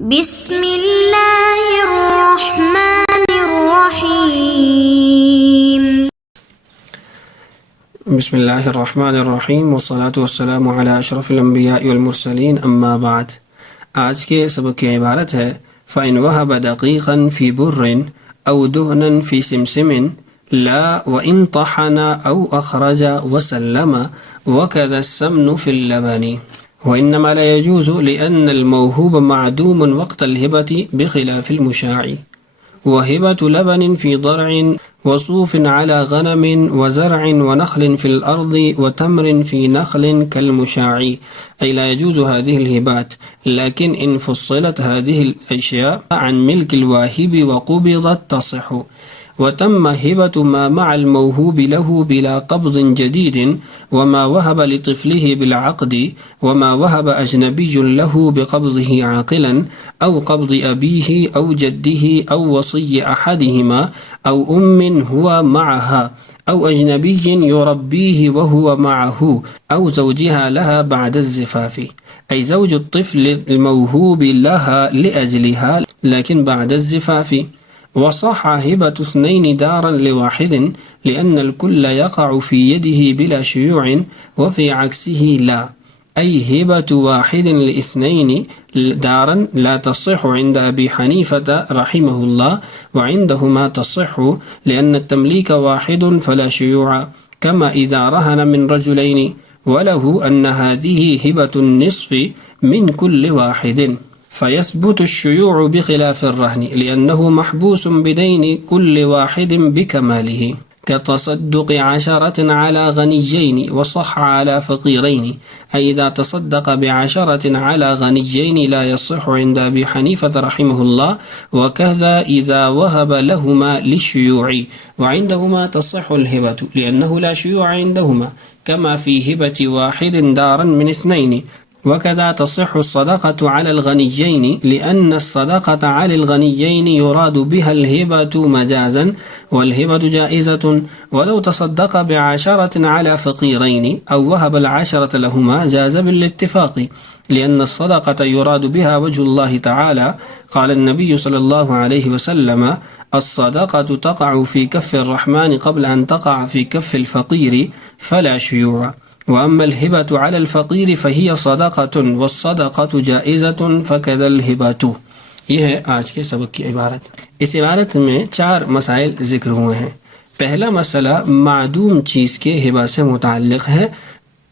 بسم اللہ الرحمن الرحیم۔ بسم اللہ الرحمن الرحیم والصلاة والسلام علی اشرف الانبیاء والمرسلین اما بعد۔ آج کے سبق کی عبارت ہے فَإِنْ وَهَبَ دَقِيقًا فِي بُرٍ أَوْ دُهْنًا فِي سِمْسِمٍ لَا وَإِنْ طَحَنَ أَوْ أَخْرَجَ وَسَلَّمَ وَكَذَا السَّمْنُ فِي اللَّبَنِ وإنما لا يجوز لأن الموهوب معدوم وقت الهبة بخلاف المشاع، وهبة لبن في ضرع وصوف على غنم وزرع ونخل في الأرض وتمر في نخل كالمشاع، أي لا يجوز هذه الهبات، لكن إن فصلت هذه الأشياء عن ملك الواهب وقبضت تصح، وتم هبة ما مع الموهوب له بلا قبض جديد، وما وهب لطفله بالعقد، وما وهب أجنبي له بقبضه عاقلا أو قبض أبيه أو جده أو وصي أحدهما أو هو معها أو أجنبي يربيه وهو معه أو زوجها لها بعد الزفاف، أي زوج الطفل الموهوب لها لأجلها لكن بعد الزفاف. وصح هبة اثنين دارا لواحد لأن الكل يقع في يده بلا شيوع، وفي عكسه لا، أي هبة واحد لاثنين دارا لا تصح عند أبي حنيفة رحمه الله، وعندهما تصح لأن التمليك واحد فلا شيوع، كما إذا رهن من رجلين وله أن هذه هبة النصف من كل واحد، فيثبت الشيوع بخلاف الرهن لأنه محبوس بدين كل واحد بكماله، كتصدق 10 على غنيين وصح على فقيرين، أي إذا تصدق 10 على غنيين لا يصح عند أبي حنيفة رحمه الله، وكذا إذا وهب لهما للشيوع، وعندهما تصح الهبة لأنه لا شيوع عندهما، كما في هبة واحد دارا من اثنين. وكذا تصح الصدقة على الغنيين لأن الصدقة على الغنيين يراد بها الهبة مجازا، والهبة جائزة، ولو تصدق 10 على فقيرين أو وهب 10 لهما جاز بالاتفاق، لأن الصدقة يراد بها وجه الله تعالى، قال النبي صلى الله عليه وسلم الصدقة تقع في كف الرحمن قبل أن تقع في كف الفقير فلا شيوع، وأما الهبة على الفقير فهي صدقة والصدقة جائزة فكذا الهبة۔ یہ ہے آج کے سبق کی عبارت۔ اس عبارت میں 4 مسائل ذکر ہوئے ہیں۔ پہلا مسئلہ معدوم چیز کے ہبہ سے متعلق ہے۔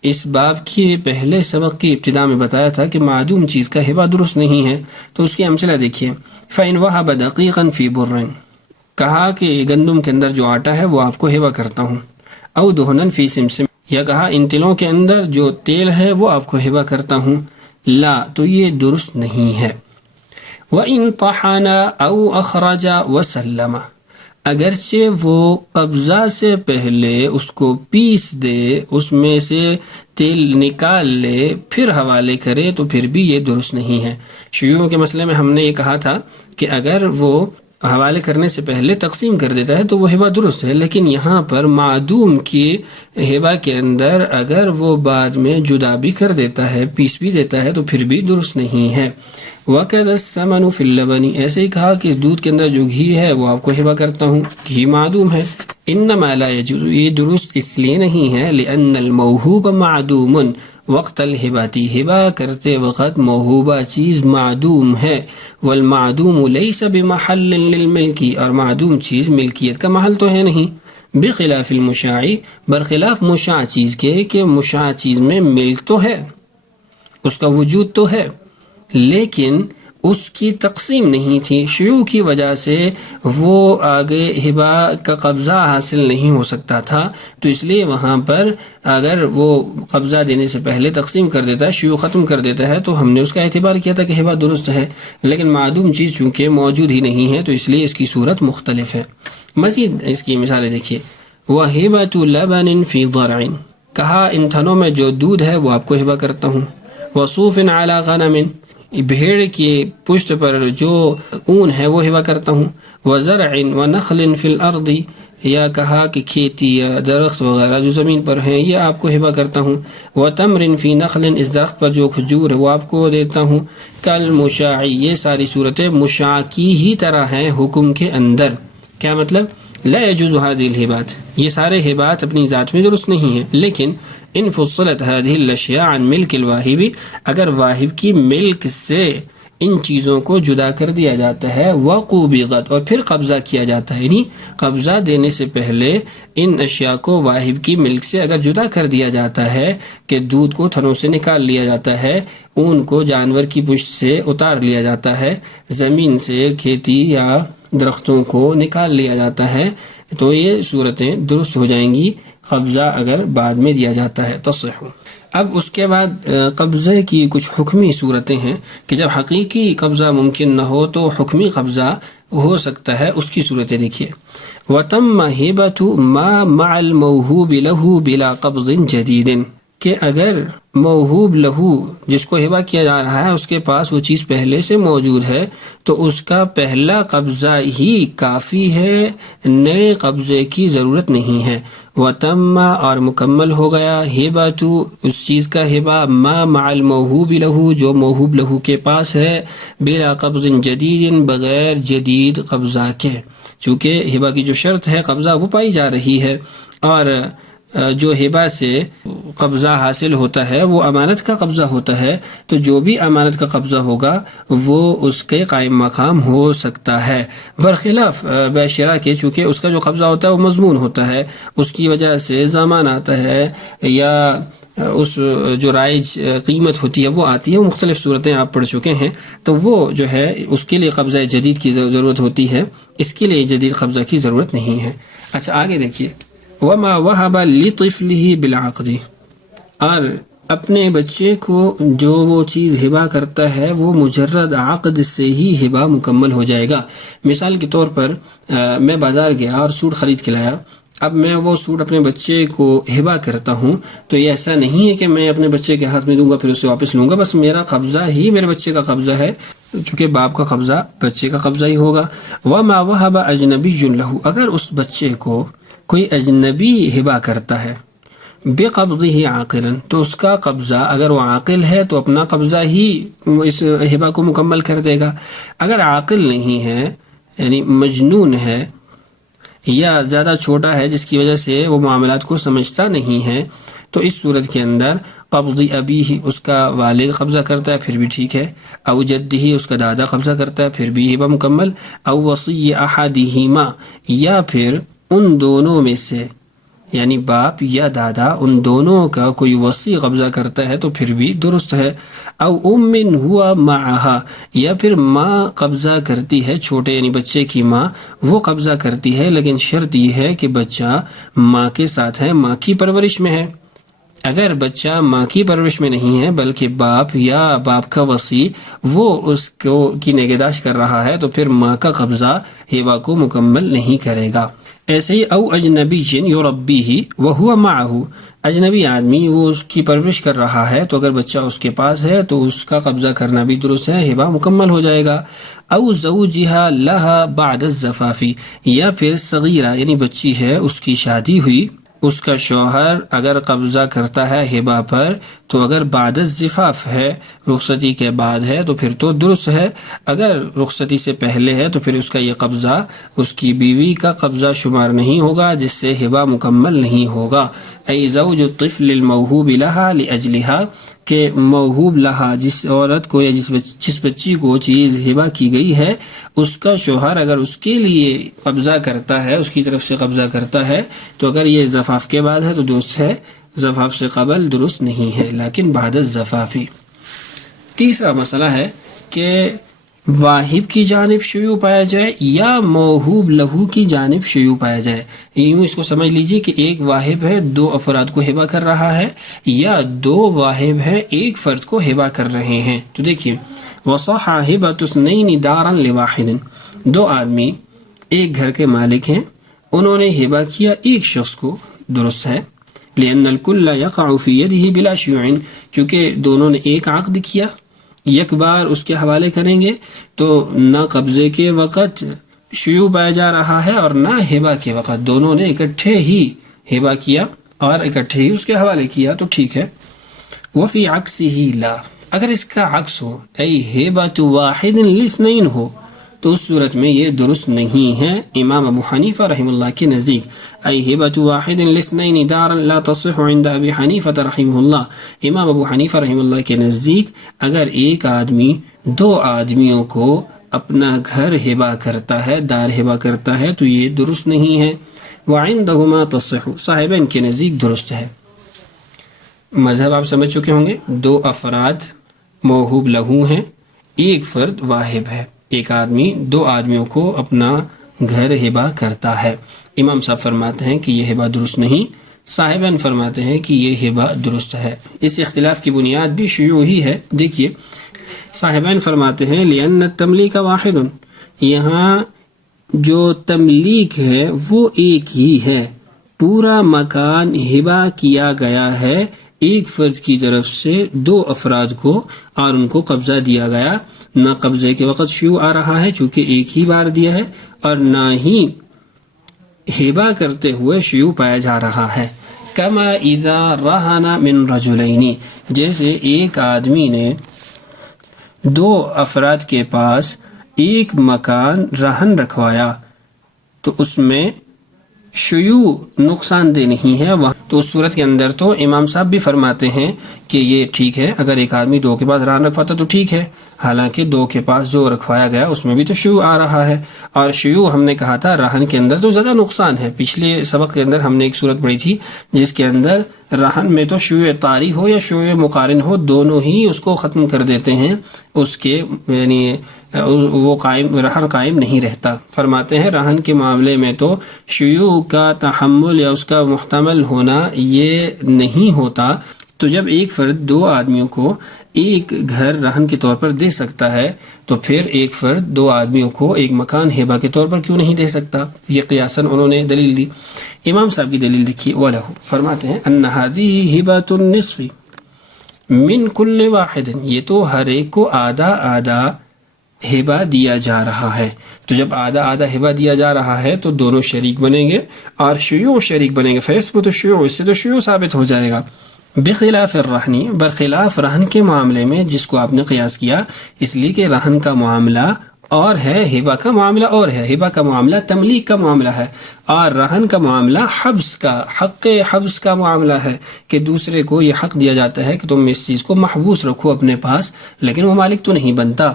اس باب کی پہلے سبق کی ابتدا میں بتایا تھا کہ معدوم چیز کا ہبہ درست نہیں ہے، تو اس کی امثلہ دیکھیے۔ فَإِنْ وَهَبَ دَقِيقًا فِي بُرٍ، کہا کہ گندم کے اندر جو آٹا ہے وہ آپ کو ہبہ کرتا ہوں، أَوْ دُهْنًا فِي سِمْسِمٍ، یا کہا ان تلوں کے اندر جو تیل ہے وہ آپ کو ہبہ کرتا ہوں، لا، تو یہ درست نہیں ہے۔ وَإِن طَحَنَ أَوْ أَخْرَجَ وَسَلَّمَ، اگرچہ وہ قبضہ سے پہلے اس کو پیس دے، اس میں سے تیل نکال لے پھر حوالے کرے، تو پھر بھی یہ درست نہیں ہے۔ شیوعوں کے مسئلے میں ہم نے یہ کہا تھا کہ اگر وہ حوالے کرنے سے پہلے تقسیم کر دیتا ہے تو وہ ہبہ درست ہے، لیکن یہاں پر معدوم کی ہبہ کے اندر اگر وہ بعد میں جدا بھی کر دیتا ہے، پیس بھی دیتا ہے، تو پھر بھی درست نہیں ہے۔ وَكَذَا السَّمَنُ فِي اللَّبَنِ، ایسے ہی کہا کہ اس دودھ کے اندر جو گھی ہے وہ آپ کو ہبہ کرتا ہوں، گھی معدوم ہے۔ انما لا يجوز، یہ درست اس لیے نہیں ہے، لأن الموهوب معدوم وقت الہباتی، ہبہ کرتے وقت موہوبہ چیز معدوم ہے، والمعدوم لیس بمحل للملک، اور معدوم چیز ملکیت کا محل تو ہے نہیں، بخلاف المشاع، برخلاف مشاع چیز کے کہ مشاع چیز میں ملک تو ہے، اس کا وجود تو ہے، لیکن اس کی تقسیم نہیں تھی، شیوع کی وجہ سے وہ آگے ہبہ کا قبضہ حاصل نہیں ہو سکتا تھا، تو اس لیے وہاں پر اگر وہ قبضہ دینے سے پہلے تقسیم کر دیتا ہے، شیوع ختم کر دیتا ہے، تو ہم نے اس کا اعتبار کیا تھا کہ ہبہ درست ہے، لیکن معدوم چیز چونکہ موجود ہی نہیں ہے تو اس لیے اس کی صورت مختلف ہے۔ مزید اس کی مثالیں دیکھیے۔ وَهِبَةُ لَبَنٍ فِي ضَرْعٍ، کہا ان تھنوں میں جو دودھ ہے وہ آپ کو ہبہ کرتا ہوں۔ وَصُوفٍ عَلَى غَنَمٍ، بھیڑ کی پشت پر جو اون ہے وہ ہبہ کرتا ہوں۔ وزرع ونخل فی الارض، یا کہا کہ کھیتی یا درخت وغیرہ جو زمین پر ہیں یہ آپ کو ہبہ کرتا ہوں، وَتَمْرٍ فِي نَخْلٍ، اس درخت پر جو کھجور ہے وہ آپ کو دیتا ہوں، کَالْمُشَاعِ، یہ ساری صورتیں مشاع کی ہی طرح ہیں حکم کے اندر۔ کیا مطلب؟ لا يجوز هذه الہبات، یہ سارے ہبات اپنی ذات میں درست نہیں ہیں، لیکن ان فصلت هذه الاشیاء عن ملک الواہب، اگر واہب کی ملک سے ان چیزوں کو جدا کر دیا جاتا ہے، وقوبضت، اور پھر قبضہ کیا جاتا ہے، یعنی قبضہ دینے سے پہلے ان اشیاء کو واہب کی ملک سے اگر جدا کر دیا جاتا ہے کہ دودھ کو تھنوں سے نکال لیا جاتا ہے، اون کو جانور کی پشت سے اتار لیا جاتا ہے، زمین سے کھیتی یا درختوں کو نکال لیا جاتا ہے، تو یہ صورتیں درست ہو جائیں گی قبضہ اگر بعد میں دیا جاتا ہے، تصح۔ اب اس کے بعد قبضے کی کچھ حکمی صورتیں ہیں کہ جب حقیقی قبضہ ممکن نہ ہو تو حکمی قبضہ ہو سکتا ہے، اس کی صورتیں دیکھیے۔ وَتَمَّ هِبَةُ مَا مَعَ الْمَوْهُوبِ لَهُ بِلَا قَبْضٍ جَدِيدٍ، کہ اگر موہوب لہو جس کو ہبہ کیا جا رہا ہے اس کے پاس وہ چیز پہلے سے موجود ہے تو اس کا پہلا قبضہ ہی کافی ہے، نئے قبضے کی ضرورت نہیں ہے۔ وَتَمَّ، اور مکمل ہو گیا، ہبۃ، اس چیز کا ہبہ، ما مع الموہوب لہو، جو موہوب لہو کے پاس ہے، بلا قبض جدید، بغیر جدید قبضہ کے، چونکہ ہبہ کی جو شرط ہے قبضہ وہ پائی جا رہی ہے، اور جو ہبہ سے قبضہ حاصل ہوتا ہے وہ امانت کا قبضہ ہوتا ہے، تو جو بھی امانت کا قبضہ ہوگا وہ اس کے قائم مقام ہو سکتا ہے، برخلاف بیع شرا کے، چونکہ اس کا جو قبضہ ہوتا ہے وہ مضمون ہوتا ہے، اس کی وجہ سے ضمان آتا ہے یا اس جو رائج قیمت ہوتی ہے وہ آتی ہے، وہ مختلف صورتیں آپ پڑھ چکے ہیں، تو وہ جو ہے اس کے لیے قبضہ جدید کی ضرورت ہوتی ہے، اس کے لیے جدید قبضہ کی ضرورت نہیں ہے۔ اچھا آگے دیکھیے، وَمَا وَهَبَ لِطِفْلِهِ بِالْعَقْدِ، اور اپنے بچے کو جو وہ چیز ہبہ کرتا ہے وہ مجرد عقد سے ہی ہبہ مکمل ہو جائے گا۔ مثال کے طور پر میں بازار گیا اور سوٹ خرید کے لایا، اب میں وہ سوٹ اپنے بچے کو ہبہ کرتا ہوں تو یہ ایسا نہیں ہے کہ میں اپنے بچے کے ہاتھ میں دوں گا پھر اسے واپس لوں گا، بس میرا قبضہ ہی میرے بچے کا قبضہ ہے، چونکہ باپ کا قبضہ بچے کا قبضہ ہی ہوگا۔ وَمَا وَهَبَ أَجْنَبِيٌّ لَهُ، اگر اس بچے کو کوئی اجنبی ہبہ کرتا ہے، بِقَبْضِهِ عَاقِلًا، تو اس کا قبضہ اگر وہ عاقل ہے تو اپنا قبضہ ہی اس ہبہ کو مکمل کر دے گا، اگر عاقل نہیں ہے یعنی مجنون ہے یا زیادہ چھوٹا ہے جس کی وجہ سے وہ معاملات کو سمجھتا نہیں ہے، تو اس صورت کے اندر قبض ابی ہی، اس کا والد قبضہ کرتا ہے پھر بھی ٹھیک ہے، او جد ہی، اس کا دادا قبضہ کرتا ہے پھر بھی ہبہ مکمل، او وصی احدہما، یا پھر ان دونوں میں سے یعنی باپ یا دادا ان دونوں کا کوئی وصی قبضہ کرتا ہے تو پھر بھی درست ہے، او ام ہوا معہا، یا پھر ماں قبضہ کرتی ہے، چھوٹے یعنی بچے کی ماں وہ قبضہ کرتی ہے، لیکن شرط یہ ہے کہ بچہ ماں کے ساتھ ہے، ماں کی پرورش میں ہے۔ اگر بچہ ماں کی پرورش میں نہیں ہے بلکہ باپ یا باپ کا وصی وہ اس کو کی نگہداشت کر رہا ہے تو پھر ماں کا قبضہ ہبہ کو مکمل نہیں کرے گا۔ ایسے ہی او اجنبی یربیہ وہو معہ، اجنبی آدمی وہ اس کی پرورش کر رہا ہے تو اگر بچہ اس کے پاس ہے تو اس کا قبضہ کرنا بھی درست ہے، ہبہ مکمل ہو جائے گا۔ او زوجہا لہا بعد الزفاف، یا پھر صغیرہ یعنی بچی ہے اس کی شادی ہوئی، اس کا شوہر اگر قبضہ کرتا ہے ہبہ پر تو اگر بعد الزفاف ہے، رخصتی کے بعد ہے تو پھر تو درست ہے، اگر رخصتی سے پہلے ہے تو پھر اس کا یہ قبضہ اس کی بیوی کا قبضہ شمار نہیں ہوگا جس سے ہبہ مکمل نہیں ہوگا۔ ای زوج الطفل الموہوب لہا لاجلہا، کہ موہوب لہا جس عورت کو یا جس بچی کو چیز ہبہ کی گئی ہے اس کا شوہر اگر اس کے لیے قبضہ کرتا ہے، اس کی طرف سے قبضہ کرتا ہے تو اگر یہ زفاف کے بعد ہے تو درست ہے، زفاف سے قبل درست نہیں ہے، لیکن بعد الزفافی۔ تیسرا مسئلہ ہے کہ واہب کی جانب شیوع پایا جائے یا موہوب لہو کی جانب شیوع پایا جائے۔ یوں اس کو سمجھ لیجئے کہ ایک واہب ہے دو افراد کو ہبہ کر رہا ہے، یا دو واہب ہیں ایک فرد کو ہبہ کر رہے ہیں۔ تو دیکھیے، وصح ہبۃ اثنین دارا لواحد، دو آدمی ایک گھر کے مالک ہیں، انہوں نے ہبہ کیا ایک شخص کو، درست ہے، لأن الکل یقع فی یدہ بلا شیوع، چونکہ دونوں نے ایک عقد کیا، یک بار اس کے حوالے کریں گے تو نہ قبضے کے وقت شیوع پایا جا رہا ہے اور نہ ہبہ کے وقت، دونوں نے اکٹھے ہی ہبہ کیا اور اکٹھے ہی اس کے حوالے کیا تو ٹھیک ہے۔ وفی عکسہ لا، اگر اس کا عکس ہو، ای ہبۃ واحد لاثنین ہو، تو اس صورت میں یہ درست نہیں ہے امام ابو حنیفہ رحمہ اللہ کے نزدیک۔ ای ہبۃ واحد لاثنین دارا لا تصح عند ابی حنیفہ رحمہ اللہ، امام ابو حنیفہ رحمہ اللہ کے نزدیک اگر ایک آدمی دو آدمیوں کو اپنا گھر ہبہ کرتا ہے، دار ہبہ کرتا ہے تو یہ درست نہیں ہے۔ وعندہما تصح، صاحبین کے نزدیک درست ہے۔ مذہب آپ سمجھ چکے ہوں گے، دو افراد موہوب لہو ہیں، ایک فرد واہب ہے، ایک آدمی دو آدمیوں کو اپنا گھر ہبہ کرتا ہے۔ امام صاحب فرماتے ہیں کہ یہ ہبہ درست نہیں، صاحبین فرماتے ہیں کہ یہ ہبہ درست ہے۔ اس اختلاف کی بنیاد بھی شیوع ہی ہے۔ دیکھیے صاحبین فرماتے ہیں لأن التملیک واحد، یہاں جو تملیک ہے وہ ایک ہی ہے، پورا مکان ہبہ کیا گیا ہے ایک فرد کی طرف سے دو افراد کو اور ان کو قبضہ دیا گیا، نہ قبضے کے وقت شیوع آ رہا ہے چونکہ ایک ہی بار دیا ہے، اور نہ ہی ہبہ کرتے ہوئے شیوع پایا جا رہا ہے۔ کما اذا رہن من رجلین، جیسے ایک آدمی نے دو افراد کے پاس ایک مکان رہن رکھوایا تو اس میں شیوع نقصان دہ نہیں ہے، تو اس صورت کے اندر تو امام صاحب بھی فرماتے ہیں کہ یہ ٹھیک ہے، اگر ایک آدمی دو کے پاس رہن رکھواتا تو ٹھیک ہے، حالانکہ دو کے پاس جو رکھوایا گیا اس میں بھی تو شیوع آ رہا ہے، اور شیوع ہم نے کہا تھا رہن کے اندر تو زیادہ نقصان ہے۔ پچھلے سبق کے اندر ہم نے ایک صورت پڑھی تھی جس کے اندر رہن میں تو شیوع طاری ہو یا شیوع مقارن ہو، دونوں ہی اس کو ختم کر دیتے ہیں، اس کے یعنی وہ رہن قائم نہیں رہتا۔ فرماتے ہیں رہن کے معاملے میں تو شیوع کا تحمل یا اس کا محتمل ہونا یہ نہیں ہوتا، تو جب ایک فرد دو آدمیوں کو ایک گھر رہن کے طور پر دے سکتا ہے تو پھر ایک فرد دو آدمیوں کو ایک مکان ہبہ کے طور پر کیوں نہیں دے سکتا؟ یہ قیاساً انہوں نے دلیل دی۔ امام صاحب کی دلیل دیکھیے، وَلَهُ، فرماتے ہیں ان هذه هبۃ النصف من کل واحد، یہ تو ہر ایک کو آدھا آدھا ہبہ دیا جا رہا ہے، تو جب آدھا آدھا ہبہ دیا جا رہا ہے تو دونوں شریک بنیں گے اور شیوع شریک بنیں گے، فیثبت الشیوع، اس سے تو شیوع ثابت ہو جائے گا۔ بخلاف الرہن، برخلاف رہن کے معاملے میں جس کو آپ نے قیاس کیا، اس لیے کہ رہن کا معاملہ اور ہے، ہبہ کا معاملہ اور ہے، ہبہ کا معاملہ تملیک کا معاملہ ہے اور رہن کا معاملہ حبس کا، حق حبس کا معاملہ ہے کہ دوسرے کو یہ حق دیا جاتا ہے کہ تم اس چیز کو محبوس رکھو اپنے پاس، لیکن وہ مالک تو نہیں بنتا۔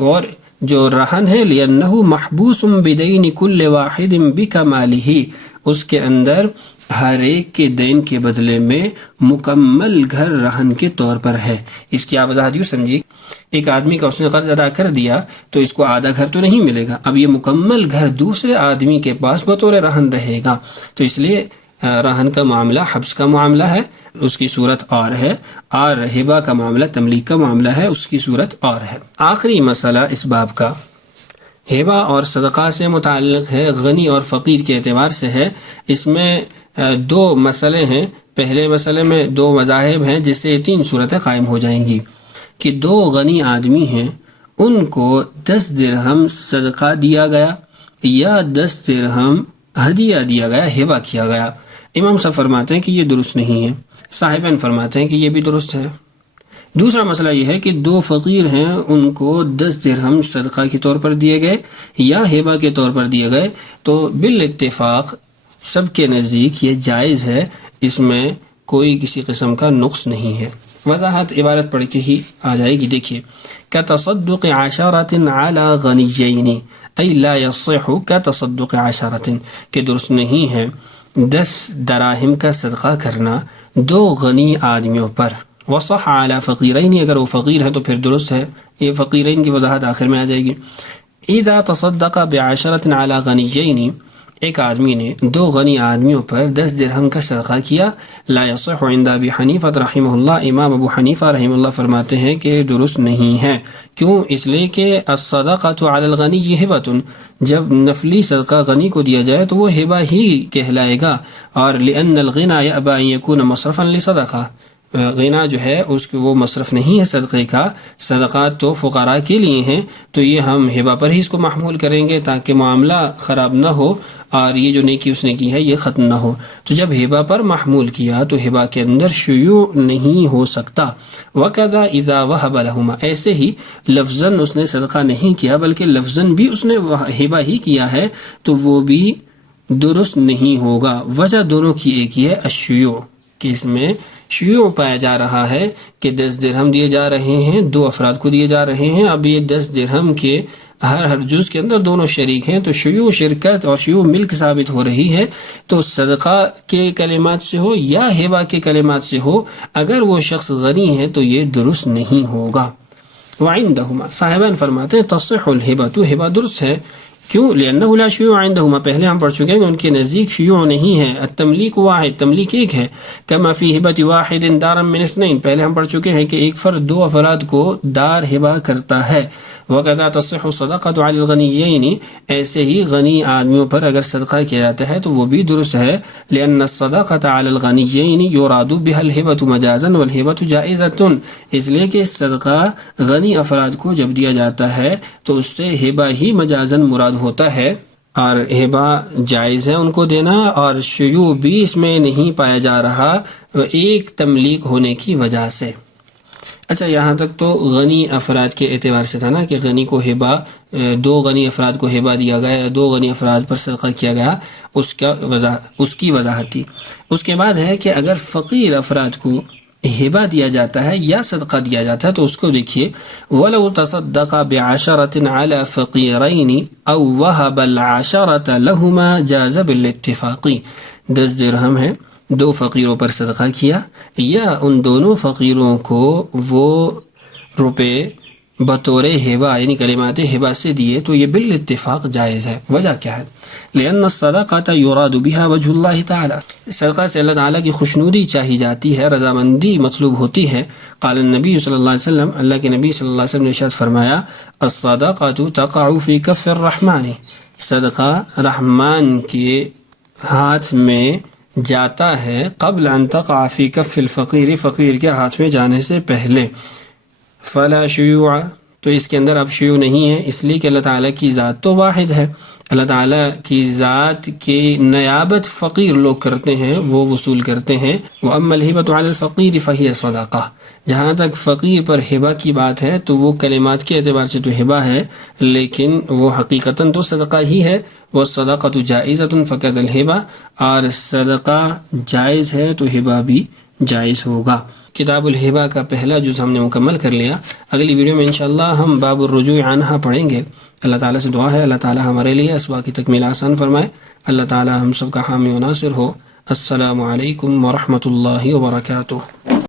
اور جو رہن ہے لأنہ محبوس بدین کل واحد بکمالہ، اس کے اندر ہر ایک کے دین کے بدلے میں مکمل گھر رہن کے طور پر ہے۔ اس کی آپ وضاحت یوں سمجھیے، ایک آدمی کا اس نے قرض ادا کر دیا تو اس کو آدھا گھر تو نہیں ملے گا، اب یہ مکمل گھر دوسرے آدمی کے پاس بطور رہن رہے گا، تو اس لیے رہن کا معاملہ حبس کا معاملہ ہے، اس کی صورت اور ہے، اور ہبہ کا معاملہ تملیک کا معاملہ ہے، اس کی صورت اور ہے۔ آخری مسئلہ اس باب کا ہبہ اور صدقہ سے متعلق ہے، غنی اور فقیر کے اعتبار سے ہے۔ اس میں دو مسئلے ہیں، پہلے مسئلے میں دو مذاہب ہیں جس سے تین صورتیں قائم ہو جائیں گی کہ دو غنی آدمی ہیں، ان کو 10 درہم صدقہ دیا گیا یا 10 درہم ہدیہ دیا گیا، ہبہ کیا گیا۔ امام صاحب فرماتے ہیں کہ یہ درست نہیں ہے، صاحبین فرماتے ہیں کہ یہ بھی درست ہے۔ دوسرا مسئلہ یہ ہے کہ دو فقیر ہیں، ان کو 10 درہم صدقہ کے طور پر دیے گئے یا ہبہ کے طور پر دیے گئے، تو بالاتفاق سب کے نزدیک یہ جائز ہے، اس میں کوئی کسی قسم کا نقص نہیں ہے۔ وضاحت عبارت پڑھ کے ہی آ جائے گی، دیکھیے كتصدق عشرة على غنیین، ای لا یصح كتصدق عشرة، کہ درست نہیں ہے 10 دراہم کا صدقہ کرنا دو غنی آدمیوں پر۔ وصح على فقیرین، اگر وہ فقیر ہے تو پھر درست ہے، یہ فقیرین کی وضاحت آخر میں آ جائے گی۔ اذا تصدق بعشرة على غنیین، ایک آدمی نے دو غنی آدمیوں پر 10 درہم کا صدقہ کیا، لا یصح عند ابی حنیفہ رحمہ اللہ، امام ابو حنیفہ رحمہ اللہ فرماتے ہیں کہ درست نہیں ہے۔ کیوں؟ اس لیے کہ الصدقۃ علی الغنی ہبۃ، جب نفلی صدقہ غنی کو دیا جائے تو وہ ہبہ ہی کہلائے گا، اور لأن الغنى یأبى ان یکون مصرفا لصدقہ، غنا جو ہے اس کو وہ مصرف نہیں ہے صدقے کا، صدقات تو فقراء کے لیے ہیں، تو یہ ہم ہبہ پر ہی اس کو محمول کریں گے تاکہ معاملہ خراب نہ ہو اور یہ جو نیکی اس نے کی ہے یہ ختم نہ ہو۔ تو جب ہبہ پر محمول کیا تو ہبہ کے اندر شیوع نہیں ہو سکتا۔ وَكَذَا إِذَا وَهَبَ لَهُمَا، ایسے ہی لفظاً اس نے صدقہ نہیں کیا بلکہ لفظاً بھی اس نے ہبہ ہی کیا ہے تو وہ بھی درست نہیں ہوگا۔ وجہ دونوں کی ایک ہی ہے، الشیوع، کہ اس میں شیوع پایا جا رہا ہے کہ 10 درہم دیے جا رہے ہیں، 2 افراد کو دیے جا رہے ہیں، اب یہ 10 درہم کے ہر جز کے اندر دونوں شریک ہیں، تو شیوع شرکت اور شیوع ملک ثابت ہو رہی ہے۔ تو صدقہ کے کلمات سے ہو یا ہبہ کے کلمات سے ہو، اگر وہ شخص غنی ہے تو یہ درست نہیں ہوگا۔ وعندہما، صاحبان فرماتے ہیں تصح الہبہ، تو ہبہ درست ہے، کیوں؟ لأنه لا شیوع عندهما، پہلے ہم پڑھ چکے ہیں کہ ان کے نزدیک شیوع نہیں ہے، التملیک واحد، تملیک ایک ہے، کما فی ہبۃ واحد دارا من اثنین، پہلے ہم پڑھ چکے ہیں کہ ایک فرد 2 افراد کو دار ہبہ کرتا ہے۔ وکذا تصح الصدقۃ علی الغنیین، ایسے ہی غنی آدمیوں پر اگر صدقہ کیا جاتا ہے تو وہ بھی درست ہے، لأن الصدقۃ علی الغنیین یراد بها الہبۃ مجازا والہبۃ جائزۃ، اس لیے کہ صدقہ غنی افراد کو جب دیا جاتا ہے تو اس سے ہبہ ہی مجازاً مراد ہوتا ہے، اور ہبہ جائز ہے ان کو دینا، اور شیوع بھی اس میں نہیں پایا جا رہا ایک تملیک ہونے کی وجہ سے۔ اچھا، یہاں تک تو غنی افراد کے اعتبار سے تھا نا کہ غنی کو ہبہ، 2 غنی افراد کو ہبہ دیا گیا، 2 غنی افراد پر صدقہ کیا گیا، اس کی وضاحت تھی۔ اس کے بعد ہے کہ اگر فقیر افراد کو ہبہ دیا جاتا ہے یا صدقہ دیا جاتا ہے تو اس کو دیکھیے، وَلَوْ تَصَدَّقَ بِعَشَرَةٍ عَلَى فَقِيرَيْنِ أَوْ وَهَبَ الْعَشَرَةَ لَهُمَا جَازَ بِالاتِّفَاقِ، 10 درہم ہے، 2 فقیروں پر صدقہ کیا یا ان دونوں فقیروں کو وہ روپے بطور ہبہ یعنی کلمات ہبہ سے دیے تو یہ بالاتفاق جائز ہے۔ وجہ کیا ہے؟ لأن الصدقة يراد بها وجه الله تعالی، صدقہ سے اللہ تعالیٰ کی خوشنودی چاہی جاتی ہے، رضامندی مطلوب ہوتی ہے۔ قال النبی صلی اللہ علیہ وسلم، اللہ کے نبی صلی اللہ علیہ وسلم نے ارشاد فرمایا، الصدقة تقع في كف الرحمن، صدقہ رحمان کے ہاتھ میں جاتا ہے، قبل ان تقع في كف الفقیر، فقیر کے ہاتھ میں جانے سے پہلے۔ فلا شیوع، تو اس کے اندر اب شیوع نہیں ہے، اس لیے کہ اللہ تعالیٰ کی ذات تو واحد ہے، اللہ تعالیٰ کی ذات کی نیابت فقیر لوگ کرتے ہیں، وہ وصول کرتے ہیں۔ وَأَمَّا الْهِبَةُ عَلَى الْفَقِيرِ فَهِيَ صَدَقَةٌ، جہاں تک فقیر پر ہبہ کی بات ہے تو وہ کلمات کے اعتبار سے تو ہبہ ہے لیکن وہ حقیقتاً تو صدقہ ہی ہے۔ وَالصَّدَقَةُ جَائِزَةٌ فَكَذَا الْهِبَةُ، اور صدقہ جائز ہے تو ہبہ بھی جائز ہوگا۔ کتاب الہبہ کا پہلا جز ہم نے مکمل کر لیا، اگلی ویڈیو میں انشاءاللہ ہم باب الرجوع عنہا پڑھیں گے۔ اللہ تعالیٰ سے دعا ہے اللہ تعالیٰ ہمارے لیے اسباق کی تکمیل آسان فرمائے، اللہ تعالیٰ ہم سب کا حامی و ناصر ہو۔ السلام علیکم ورحمۃ اللہ وبرکاتہ۔